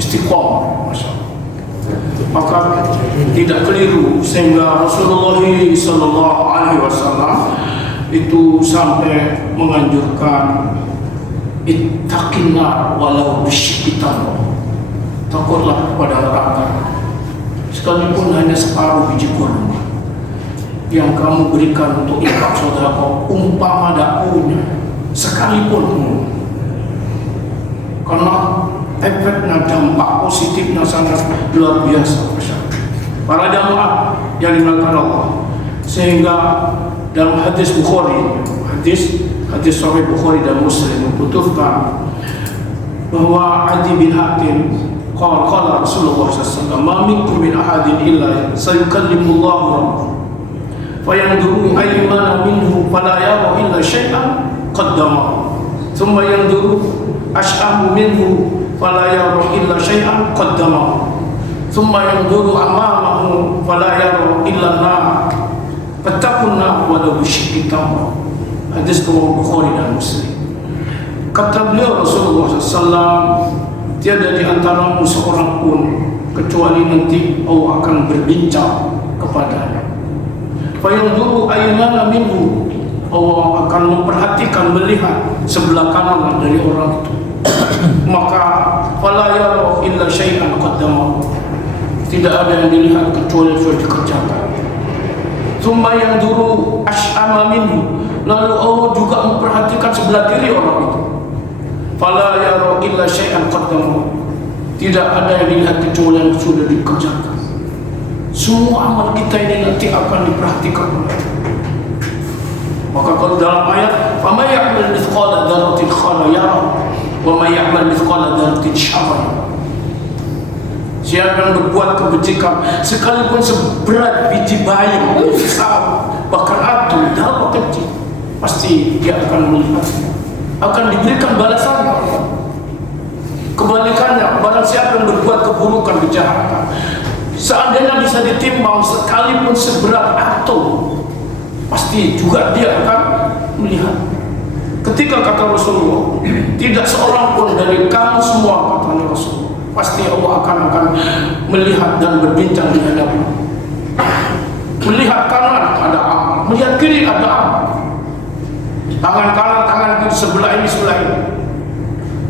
istiqomah, Masya Allah. Maka tidak keliru sehingga Rasulullah Sallallahu Alaihi Wasallam itu sampai menganjurkan ittaqinnar walau bisyikki tamrah, takutlah kepada neraka sekalipun hanya separuh biji kurma yang kamu berikan untuk infak sedekah, umpama daunnya sekalipun, karena efeknya, dampak positifnya sangat luar biasa. Para jamaah yang dimuliakan Allah, sehingga dalam hadis Bukhari, hadis Sahih Bukhari dan Muslim membutuhkan bahwa Adi bin Hatim qala Rasulullah SAW, ma minkum min ahadin illa sayukallimullahu rabbuh fayanzuru aymana minhu fala yara illa syai'an qaddama thumma yanzuru ash'amu minhu fala yara illa syai'an qaddama thumma yanzuru amamahu fala yara illa an-nar fattaqunna walau bisyikki tamrah. Hadis riwayat Bukhari dan Muslim. Kata beliau Rasulullah SAW, tiada di antaramu seorang pun kecuali nanti Allah akan berbincang kepadanya. Fayanzuru aymana minhu, Allah akan memperhatikan, melihat sebelah kanan dari orang itu. Maka fala yara illa syai'an qaddama, tidak ada yang dilihat kecuali yang sudah dikerjakan. Tsumma yanzuru ash'ama minhu, lalu Allah juga memperhatikan sebelah kiri orang itu. Fala yara illa syai'an qaddama, tidak ada yang dilihat kecuali yang sudah dikerjakan. Semua amal kita ini nanti akan diperhatikan. Maka kalau dalam ayat, "Faman ya'mal mithqala dzarratin khairan yara, wa man ya'mal mithqala dzarratin syarran yara." Siapa yang berbuat kebajikan sekalipun seberat biji bayam, bahkan atom dalam kecil, pasti dia akan melihatnya, akan diberikan balasannya. Kebalikannya, barang siapa yang berbuat keburukan, kejahatan, seandainya bisa ditimbang sekalipun seberat atom, pasti juga dia akan melihat. Ketika kata Rasulullah, tidak seorang pun dari kamu semua, katanya Rasulullah, pasti Allah akan melihat dan berbincang di hadapan. Melihat kanan ada amal, melihat kiri ada amal. Tangan kanan, tangan kiri, sebelah ini, sebelah ini.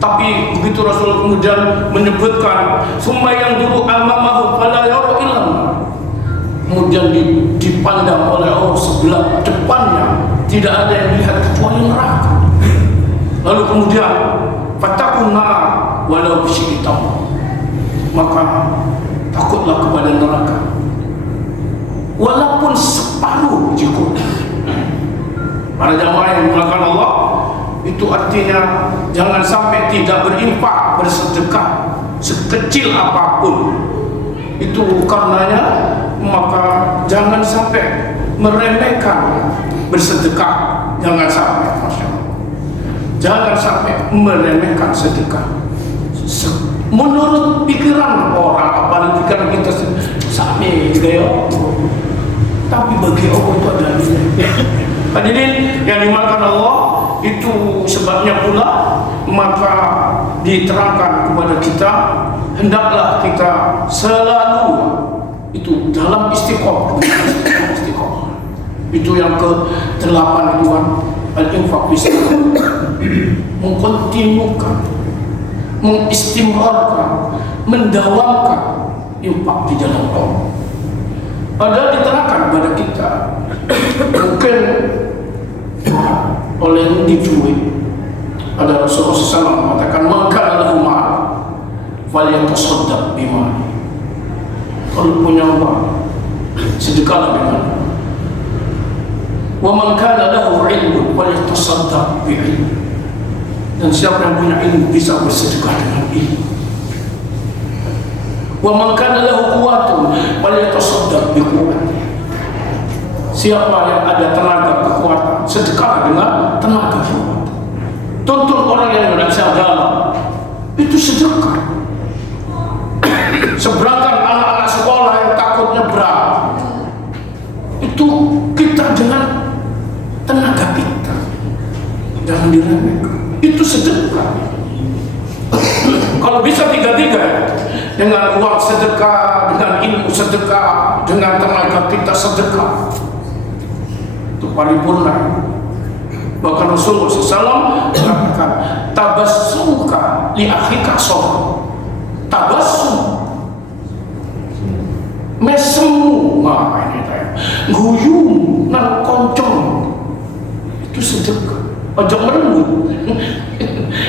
Tapi begitu Rasulullah kemudian menyebutkan, "Summa yanzuru amamahu fala yara illa an-nar." Kemudian dipandang oleh Allah sebelah depannya, tidak ada yang dilihat kecuali neraka. Lalu kemudian fattaqun nar walau bisyikki tamrah, maka takutlah kepada neraka walaupun separuh biji kurma. Para jamaah yang dimuliakan Allah, itu artinya jangan sampai tidak berinfak, bersedekah sekecil apapun. Itu karenanya maka jangan sampai meremehkan bersedekah, jangan sampai, Masya Allah, jangan sampai meremehkan sedekah. Menurut pikiran orang, apalagi pikiran kita sami gaya, tapi bagi Allah itu ada nilai. Hadirin yang dimakan Allah, itu sebabnya pula maka diterangkan kepada kita, hendaklah kita selalu itu dalam istiqomah. Itu yang ke-8 itu kan, al-infaq fisabilillah, mengkontinukan, mengistimrarkan, mendawamkan infak di jalan Allah. Padahal diterangkan kepada kita, mungkin oleh yang dicuit, ada Rasulullah SAW mengatakan, "Maka lahu ma'al falyatasaddaq bima." Kalau punya uang, sedekahlah dengan. "Wa man kana lahu 'ilmun falyatasaddaq bi'ilmi." Dan siapa yang punya ilmu bisa bersedekah dengan ilmu. "Wa man kana lahu quwwatun falyatasaddaq biquwwatihi." Siapa yang ada tenaga kekuatan, sedekah dengan tenaga kekuatan. Tuntun orang yang tidak bisa jalan, itu sedekah. Seberangkan anak-anak sekolah yang takut nyebrang, itu kita dengan tenaga kita, jangan diremehkan. Itu sedekah. Kalau bisa tiga-tiga, dengan uang sedekah, dengan ilmu sedekah, dengan tenaga kita sedekah. Itu paripurna. Bahkan Rasulullah SAW mengatakan, tabassumka li akhika shadaqah. Tabassum, mesemu, ini saya guyum nang koncong, itu sedekah. Ojo merenggut.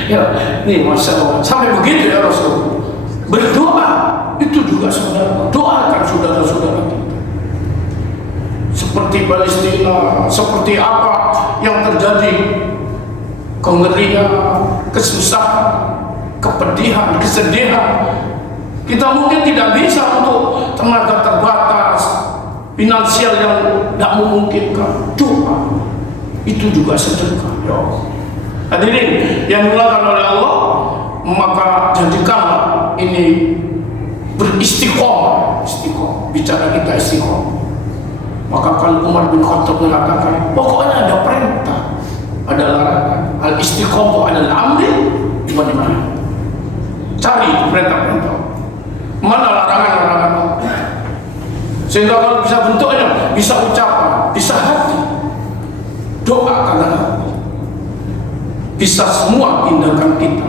Ya, nih Masya Allah, sampai begitu ya Rasul. Berdoa itu juga saudara, doakan saudara-saudara kita. Seperti Palestina, seperti apa yang terjadi, kengerian, kesusahan, kepedihan, kesedihan. Kita mungkin tidak bisa untuk tenaga terbatas, finansial yang tidak memungkinkan. Doa itu juga sedekah. Ya Allah. Hadirin yang dimuliakan oleh Allah, maka jadikanlah ini beristiqomah. Istiqomah, bicara kita istiqomah. Maka kalau Umar bin Khattab mengatakan, pokoknya ada perintah, ada larangan. Al istiqomah adalah amri wa nahi. Cari perintah-perintah, mana larangan-larangan. Sehingga kalau bisa bentuknya, bisa ucapan, bisa hati, doa karena hati, bisa semua tindakan kita.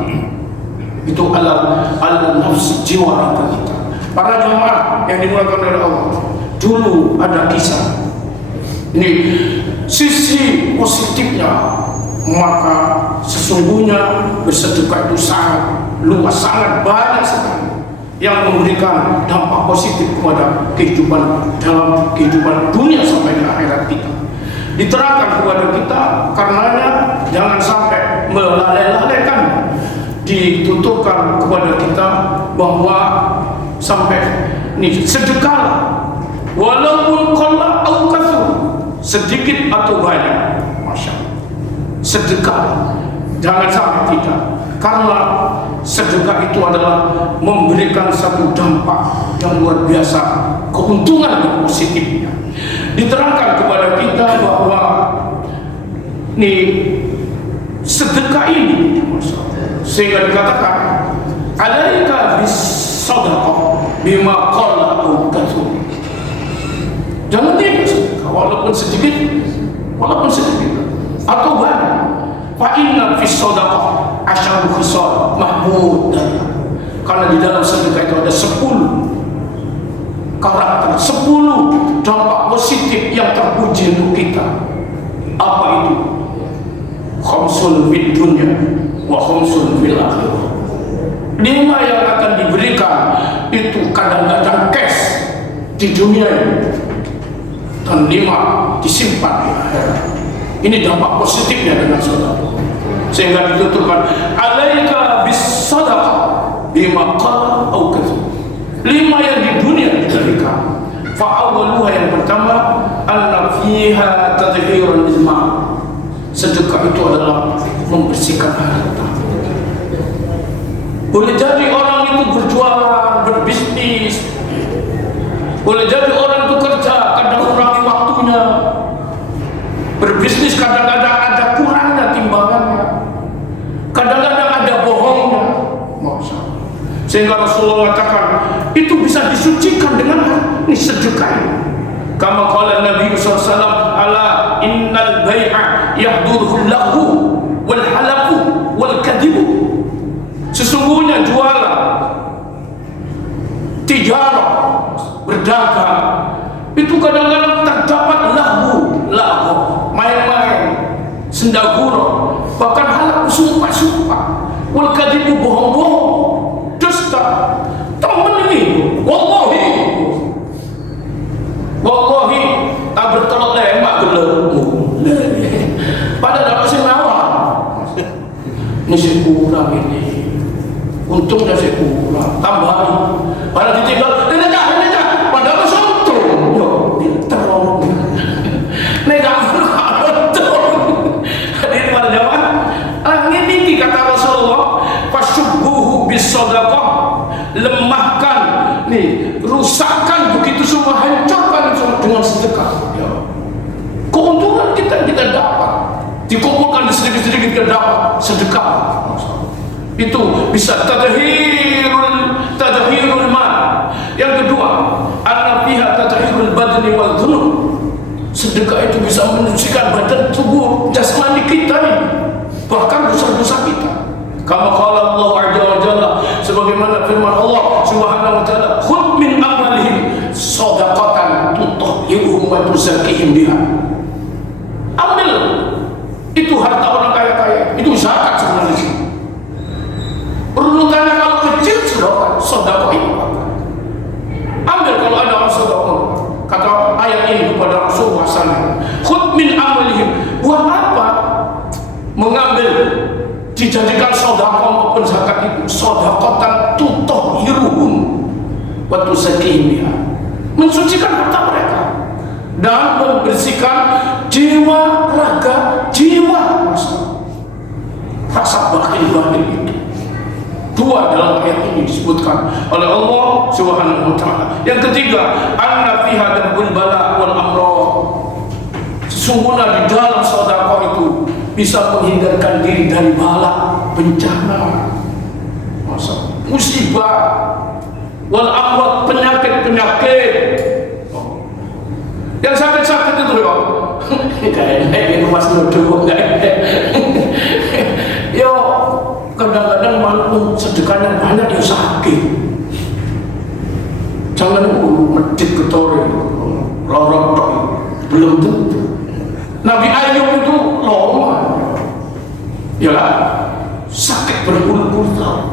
Itu alam nafsi, jiwa kita. Para jemaah yang dimuliakan oleh Allah, dulu ada kisah. Ini sisi positifnya, maka sesungguhnya bersedekah itu sangat luas, sangat banyak sekali yang memberikan dampak positif kepada kehidupan, dalam kehidupan dunia sampai di akhirat kita. Diterangkan kepada kita, karenanya jangan sampai melalaikan, dituturkan kepada kita bahwa sampai nih sedekah walaupun qalla au katsur, sedikit atau banyak. Masya Allah, sedekah jangan sampai tidak, karena sedekah itu adalah memberikan satu dampak yang luar biasa, keuntungan yang positifnya. Diterangkan kepada kita bahwa nih sedekah ini, sehingga dikatakan alaika bis sadaqah bima qalla au katsur. Jangan tidak sedekah walaupun sedikit atau banyak. Fa inna fis sadaqah asyaru khisal mahmudah. Karena di dalam sedekah itu ada 10 karakter, 10 dampak positif yang terpuji untuk kita. Apa itu? Khamsun fid dunya wa khamsun fil akhirah. 5 yang akan diberikan itu kadang-kadang cash di dunia ini, dan 5 disimpan di akhirat. Ini dampak positifnya dengan saudara. Sehingga dituturkan alaika bis sadaqah bima qalla au katsur. 5 yang di dunia diberikan. Fa awwaluha, yang pertama, anna fiha tadhhirul mal. Sedekah itu adalah membersihkan harta. Boleh jadi orang itu berjualan, berbisnis, boleh jadi orang itu kerja, kadang kurangi waktunya, berbisnis kadang-kadang ada kurangnya timbangannya, kadang-kadang ada bohongnya. Sehingga Rasulullah katakan itu bisa disucikan dengan ini sedekah. Kama qala Nabi SAW, ala innal bai'a yahduruhu lahu wal halafu wal kadibu. Sesungguhnya jualan, tijarah, berdagang itu kadang-kadang terdapat lahu, main-main, sendagura, bahkan halal, sumpah-sumpah, wal kadibu, bohong-bohong, dusta. Temen ini wallahi tak bertolak lemak gelapmu. Pada dapat senawa masih kurang ini, untung dah saya kurang, tambahin. Pada ditinggal, nenek, padahal sontung. Yo, terong. Nenek untung. Hadir pada jamaah. Ini kata Rasulullah, fasyubbuhu bis sadaqah. Lemahkan, nih, rusakkan begitu semua, hancurkan dengan sedekah. Ya. Keuntungan kita dapat, dikumpulkan sedikit-sedikit kita dapat sedekah. Itu bisa tadhhirul imani wal dhunub. Sedekah itu bisa menyucikan badan tubuh jasmani kita ini, bahkan dosa-dosa kita. Kama qala Allah azza wa jalla, sebagaimana firman Allah Subhanahu wa taala, khudh min amwalihim shadaqatan tutahhiruhum wa tuzakkihim biha. Ambil itu harta orang kaya-kaya, itu zakat sebenarnya. Urutannya kalau kecil sedekah itu apa? Ambil kalau ada orang sedekah. Kata ayat ini kepada Rasulullah SAW, khudh min amwalihim. Buat apa mengambil, dijadikan sedekah maupun zakat itu? Shadaqatan tutahhiruhum wa tuzakkihim biha, mensucikan harta mereka dan membersihkan jiwa, raga, jiwa, rasa bakhil-bakhil itu. Dua dalam ayat ini disebutkan oleh Allah Subhanahu wa taala. Yang ketiga, anna fiha dabul bala wal amrad. Sesungguhnya di dalam sedekah itu bisa menghindarkan diri dari bala, bencana, musibah, wal amrad, penyakit-penyakit. Yang sakit-sakit itu loh. Kayak ini Mas Nuduh enggak. Yo, kadang-kadang walaupun sedekahnya banyak yang sakit. Jangan medit ketore, lorot belum tentu. Nabi Ayub itu lama, ya sakit berpuluh-puluh tahun.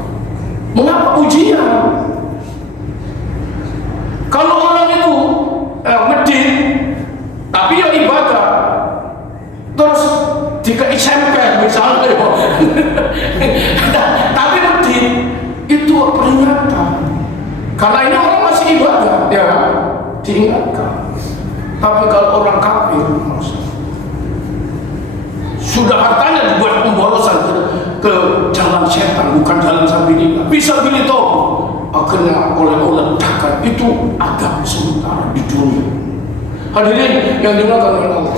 Mengapa ujian? Kalau orang itu medit, tapi ya ibadah, terus jika SMP misalnya, tapi medit itu peringatan. Karena ini orang masih ibadah, ya diingatkan. Tapi kalau orang kafir, sudah hartanya dibuat pemborosan ke jalan setan, bukan jalan sabilillah. Bisa pilih toh, akhirnya oleh ledakan itu agak sementara di dunia. Hadirin yang dimakan oleh Allah,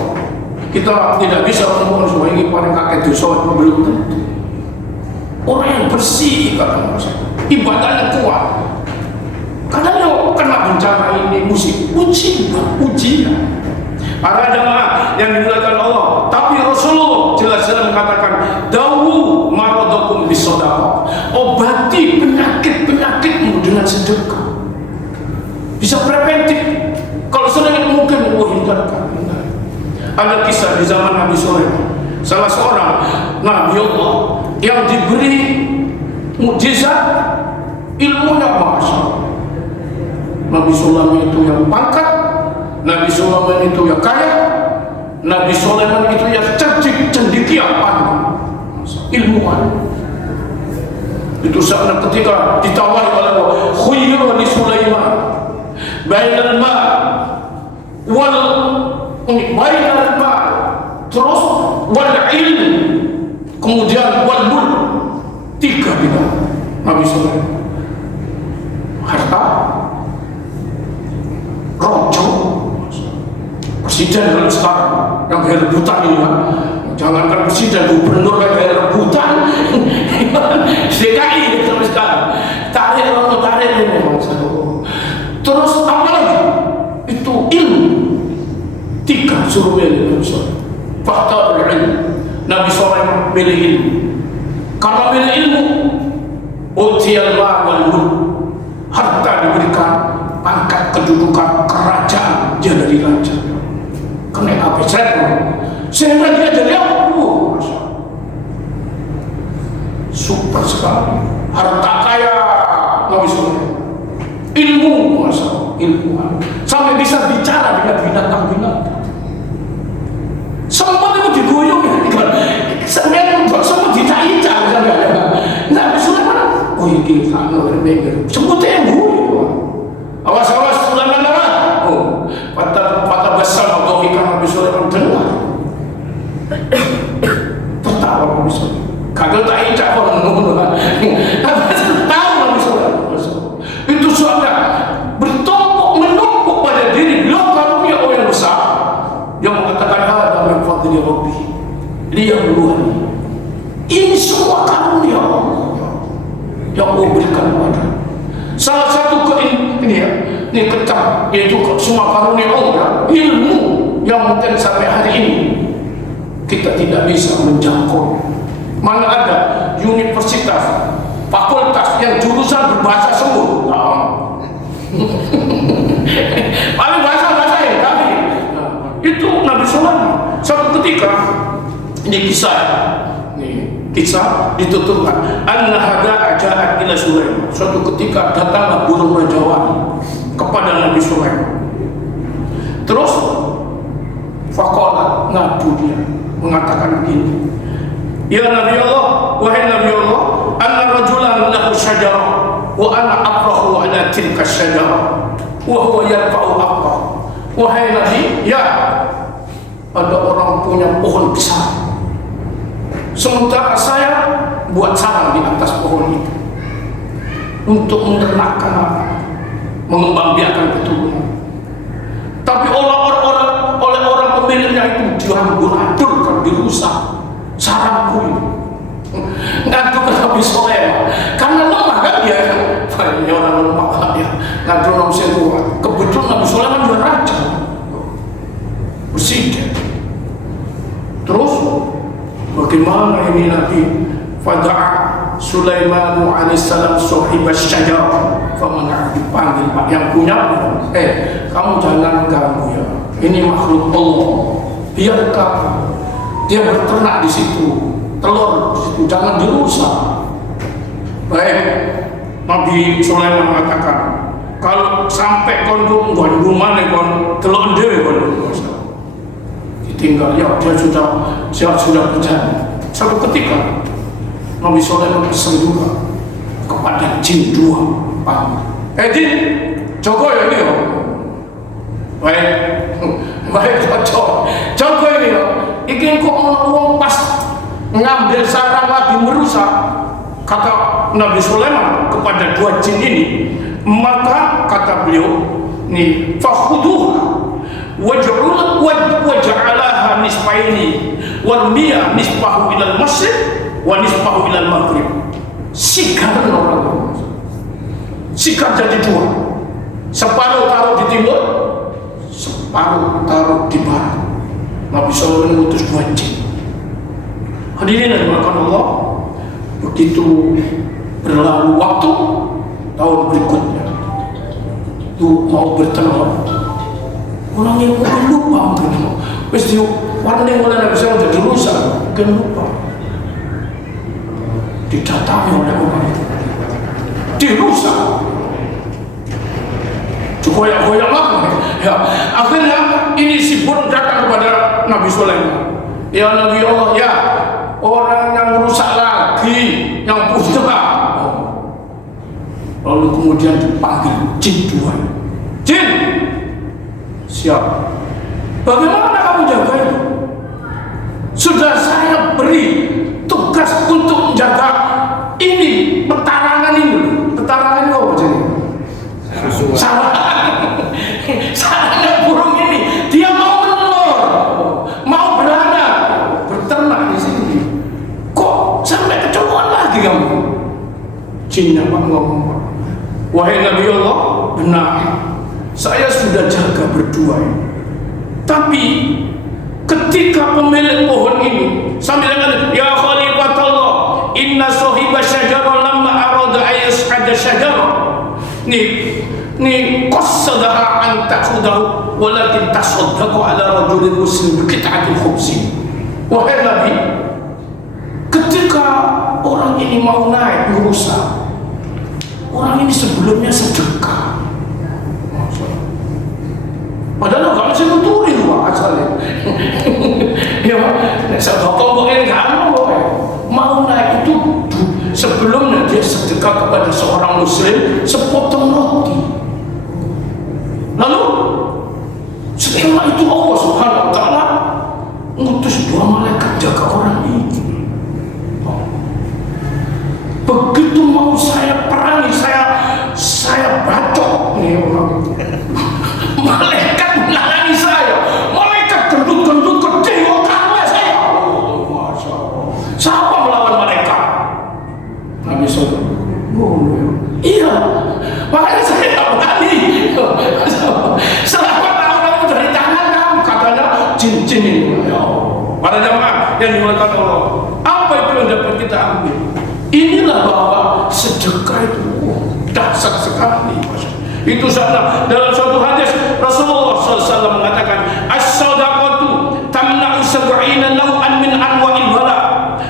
kita tidak bisa menemukan semua ini pada kakek dosa, belum tentu. Orang yang bersih, kata Rasul, ibadahnya kuat. Kadang kena bencana ini, ujian. Para jamaah yang dimuliakan Allah, tapi Rasulullah jelas-jelas mengatakan, dawu maradakum bisadaqah, obati penyakit-penyakitmu dengan sedekah. Bisa preventif. Kalau sedang mungkin hindarkan. Ada kisah di zaman Nabi Sulaiman, salah seorang Nabi Allah yang diberi mukjizat ilmunya, masya Allah. Nabi Sulaiman itu yang pangkat, Nabi Sulaiman itu yang kaya, Nabi Sulaiman itu yang cerdik, cendekia, pandai, ilmuwan. Itu saat ketika ditawari oleh Allah, khuyyira li Sulaiman bainal ma wal bainal ma, terus wal ilm, kemudian wal mulk. Tiga bidang Nabi Sulaiman: harta, rojo, presiden kalau sekarang yang gaya rebutan ini kan, jangankan presiden, gubernur yang gaya rebutan, DKI sampai sekarang, tarik ini. Terus apa lagi? Itu ilmu. Tiga suruh milih Nabi Sulaiman. Fakta ilmu. Nabi Sulaiman milih ilmu. Karena milih ilmu, utiyal wal mulk, harta diberikan, pangkat, kedudukan, kerajaan, dia dari raja. Kena apa? Sehingga dia jadi apa? Super sekali. Harta kaya Nabi Sulaiman. Ilmu, masa ilmuwan, sampai bisa bicara dengan binatang-binatang. Sempat itu digoyong, sempat dicaica, Nabi Sulaiman. Oh ini kan sempatnya yang goyong. Awas Sulaiman darah. Oh, patah besar atau ikan Nabi Sulaiman dengar. Tertawa Nabi Sulaiman. Kagak tak icak orang nunggu. Tahu Nabi Sulaiman. Itu suara bertumpuk menumpuk pada diri beliau karunia orang yang besar yang mengatakan ada min fadli Rabbi, dia meluani. Ini semua karunia Allah yang Allah berikan kepada. Salah satu ini kecap, yaitu semua karunia Allah, ilmu yang mungkin sampai hari ini kita tidak bisa menjangkau. Mana ada universitas, fakultas yang jurusan berbahasa semu? Paling bahasa ya, tapi itu Nabi Sulaiman. Suatu ketika, ini kisah dituturkan, anna hada ja'at ila Sulaiman. Suatu ketika datanglah burung rajawali kepada Nabi Sulaiman. Terus faqala, ngadu dia, mengatakan begini, ya Nabi Allah, wahai Nabi Allah, anna rajulan lahu syajarah wa ana abrahu ala tilka syajarah wa huwa yarfa'u aqrah. Wahai Nabi, ya, ada orang punya pohon besar, sementara saya buat sarang di atas pohon itu untuk mendernakkan, mengembangbiakan keturunan. Tapi oleh orang pemiliknya itu dihancurkan, dirusak sarangku ini. Ngadu ke Nabi Sulaiman karena lemah kan dia, ini orang lemah kan dia. Ngadu Nabi Sulaiman, kebetulan Nabi Sulaiman juga raja, presiden. Terus bagaimana ini Nabi? Fada'a Sulaiman alaihissalam sahibas syajarah, faman'a, dipanggil Pak yang punya, kamu jangan ganggu ya, ini makhluk Allah, biarkan dia berternak di situ, telur di situ, jangan dirusak. Baik, Nabi Sulaiman mengatakan, kalau sampai kondom mana kon telur dewe kon ditinggal, ya dia sudah berjalan. Satu ketika Nabi Sulaiman pesan juga kepada jin dua, jin, Joko ya ini ya, baik Joko ini ya, ingin kok uang pas ngambil sarang lagi merusak, kata Nabi Sulaiman kepada dua jin ini. Maka kata beliau, nih, fakhuduha waj'alaha nisfaini warmiya nisfahu ilal masjid wa nisfahu ilal maghrib. Sikar orang, sikar jadi dua, separuh taruh di timur, separuh taruh di barat. Nabi Sulaiman mengutus dua jin. Hadirin yang dimuliakan Allah, begitu berlalu waktu, tahun berikutnya itu mau bertelur, orang yang mungkin lupa bertelur, wes dia warna yang mulai Nabi Sulaiman jadi rusak, mungkin lupa, didatangi oleh orang itu, dirusak, goyak-goyak lagi, ya. Akhirnya ini si burung datang kepada Nabi Sulaiman, ya Nabi Allah, ya, orang yang rusak lagi, yang punya. Lalu kemudian dipanggil jin dua. Jin, siap. Bagaimana kamu jaga itu? Sudah saya beri tugas untuk menjaga ini, petarangan ini. Petarangan itu apa jadi? Sarangnya burung ini, dia mau menelur, mau beranak, berternak di sini. Kok sampai kecolongan lagi kamu? Jinnya Pak ngomong, wahai Nabi Allah, benar, saya sudah jaga berdua. Tapi ketika pemilik pohon ini sambil mengatakan, ya Khalifatullah, inna sahiba syajarah lamma arada ayas'ada syajarah, nih qassadaha an ta'khudahu walakin tasaddaqu ala rajulin muslim biqit'atil khubzi. Wahai Nabi, ketika orang ini mau naik merusak, orang ini sebelumnya sedekah, padahal kalau saya nuturi Pak asalnya, ya sedekah kok ini kan mau naik itu sebelumnya dia sedekah kepada seorang muslim sepotong roti. Lalu setelah itu Allah Subhanahu wa Ta'ala ngutus dua malaikat jaga orang ini. Begitu mau saya perangi, saya bacok nih orang. Malaikat menangani saya, malaikat gendut-gendut gede, karena saya. Masya Allah. Siapa melawan malaikat? Nabi Sulaiman. Iya, makanya saya berani. Para jamaah yang dimuliakan Allah, apa itu yang dapat kita ambil? Inilah bahwa sedekah itu dahsyat sekali. Itu sana dalam suatu hadis Rasulullah SAW mengatakan, as-sadaqatu tamna'u sab'ina naw'an min anwa'il bala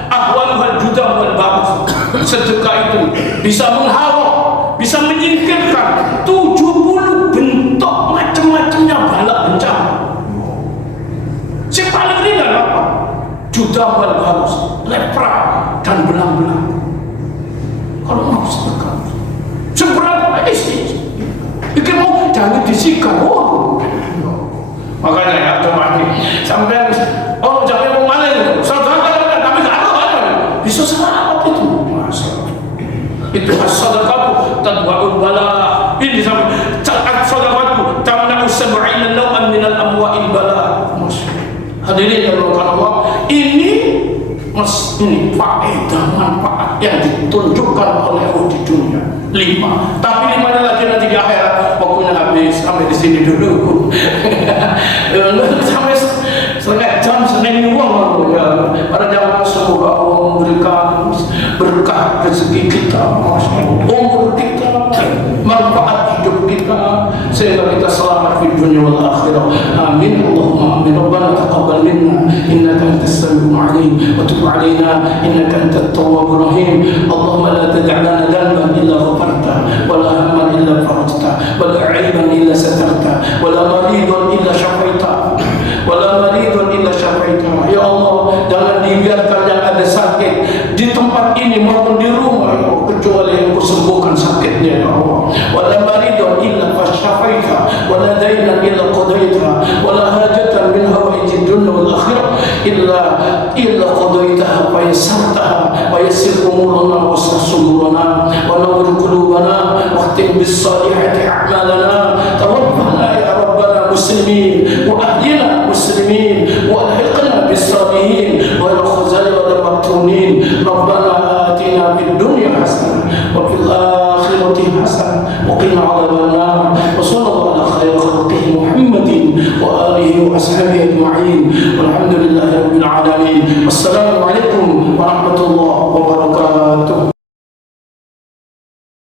ahwaluhal judah wal baghd. Sedekah itu bisa menghalau, bisa menyingkirkan 70 bentuk macam-macamnya bala bencana. Si paling ringan apa? Judah wal baghd, lepra dan belang-belang. Kalau mau sedekah seberat istri itu mau jangan disikat. Makanya ya teman sampai jangan mau maling saudara kami nggak ada bisa selamat itu. Masalah itu as-sadaqatu tadwa'ul bala. Ini sampai as-sadaqatu tamna'u sab'ina naw'an min al-amwa'il bala. Hadirin yang dirahmati Allah, ini faedah manfaat yang ditunjukkan oleh Allah di dunia 5, tapi 5 lagi nanti di akhirat. Waktunya habis, sampai di sini dulu. Sampai setengah jam seneng uang ya. Para jamaah, semoga Allah memberikan berkah rezeki kita, umur kita, manfaat hidup kita, sehingga kita selamat di dunia wal akhirah. Amin. Allahumma amin. Rabbana taqabbal minna innaka antas samiul alim wa tub alaina innaka antat tawwabur rahim. Allahumma la tad'a lana dhanban illa ghafarta wa la hamman illa farajta wa la 'aiban illa satarta wa la maridan illa syafaita wa la maridan illa syafaita. Ya Allah, jangan dibiarkan yang ada sakit di tempat ini maupun di rumah ya Allah, kecuali yang Kau sembuhkan sakitnya ya Allah. Wa la maridan illa fasyafaita wa la daynan illa qadaita wa la hajatan min hawaijid dunya wal akhirah illa qadaitaha wa yassartaha wa yassir umurana wa sudurana wa nawwir qulubana wa khtim bis salihati a'malana. Tawaffana ya rabbana muslimin wa ahyina muslimin wa alhiqna bis salihin wa la khuzali wa la maftunin. Rabbana atina fid dunya hasanah wa fil akhirati hasanah wa qina adhaban nar. Wa sallallahu ala khairi khalqihi Muhammadin wa alihi wa ashabihi ajma'in. Walhamdulillahi rabbil alamin. Wassalamu